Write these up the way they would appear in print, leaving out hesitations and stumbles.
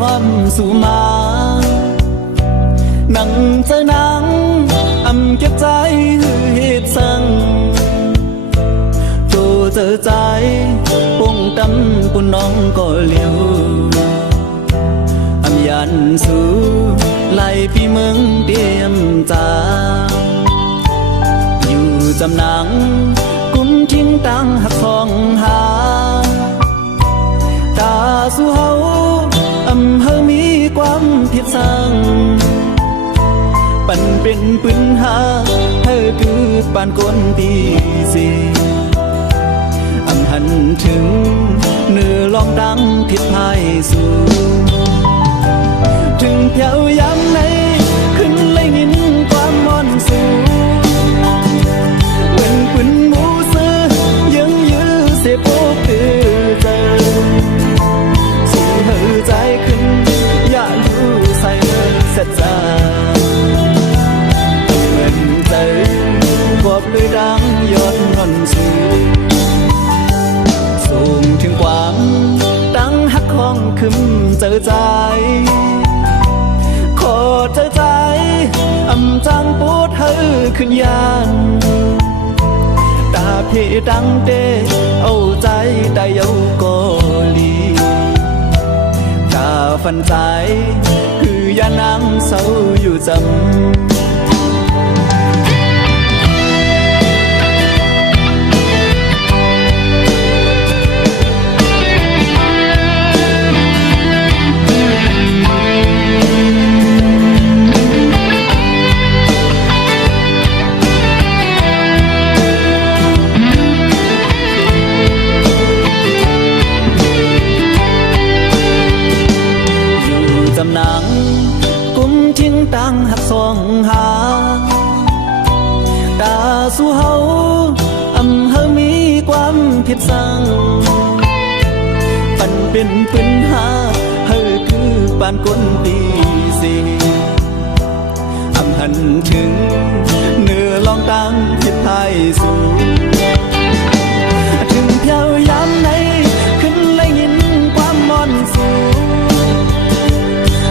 หอมสู่มานั่งเจอนังเก็บใจหือเหตุสั่งโจเจอใจปงตำปุ่นน้องก็เลี้ยวยันสู่ไล่พี่เมืองเตรียมจาอยู่จำหนังกุ้มทิ้งตั้งหักทองหาตาสู่เฮาเฮามีความผิดสั่งปั่นเป็นปืนหาเธอคือปานก้นตีสีหันถึงเนื้อลองดังผิดพายสู่ถึงแถวยามไหนขึ้นเลยยินความมอนสูเหมือนปืนหมูซื้อยังยื้อเสียโป๊กตือเจอสู่เธอใจขึ้นอย่ารู้ใส่เสียใจเหมือนใจบอบด้วยดังยอดนอนสูสูงถึงความดังหักของขึ้นเจอใจขอเธอใจจังปูดเธอขึ้นยานตาเพดังเดเอาใจได้เยาก็ลีตาฝันใจคือยานังเศร้าอยู่จำจำหนังกุ้มทิ้งตั้งหักสองหาตาสู่เฮาเฮามีความผิดสั่งปั่นเป็นปืนหาเฮาคือปานก้นตีสีหันถึงเนื้อลองตั้งผิดพายสู่ถึงเพียวยามไหนขึ้นเลยยินความมอนสู่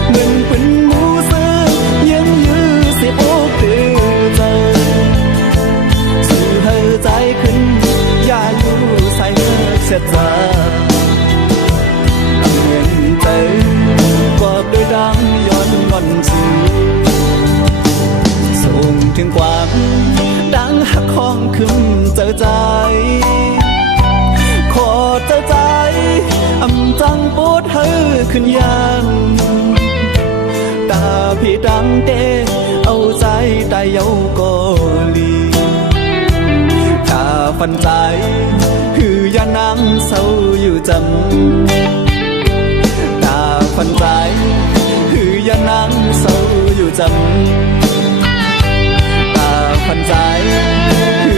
เหมือนปืนหมูซื้อยังยื้อเสียโป๊กตือเจอสู่เธอใจขึ้นอย่ารู้ใส่เสียใจเหมือนใจกอบด้วยดังย้อนงอนสู่ส่งถึงความดังหักของขึ้นเจอใจขอเจอใจจังปูดเธอขึ้นยันตาพี่ดังเดเอาใจได้เยาก็ลีตาฝันใจคือยานังเศร้าอยู่จำตาฝันใจคือยานังเศร้าอยู่จำตาฝันใจคือ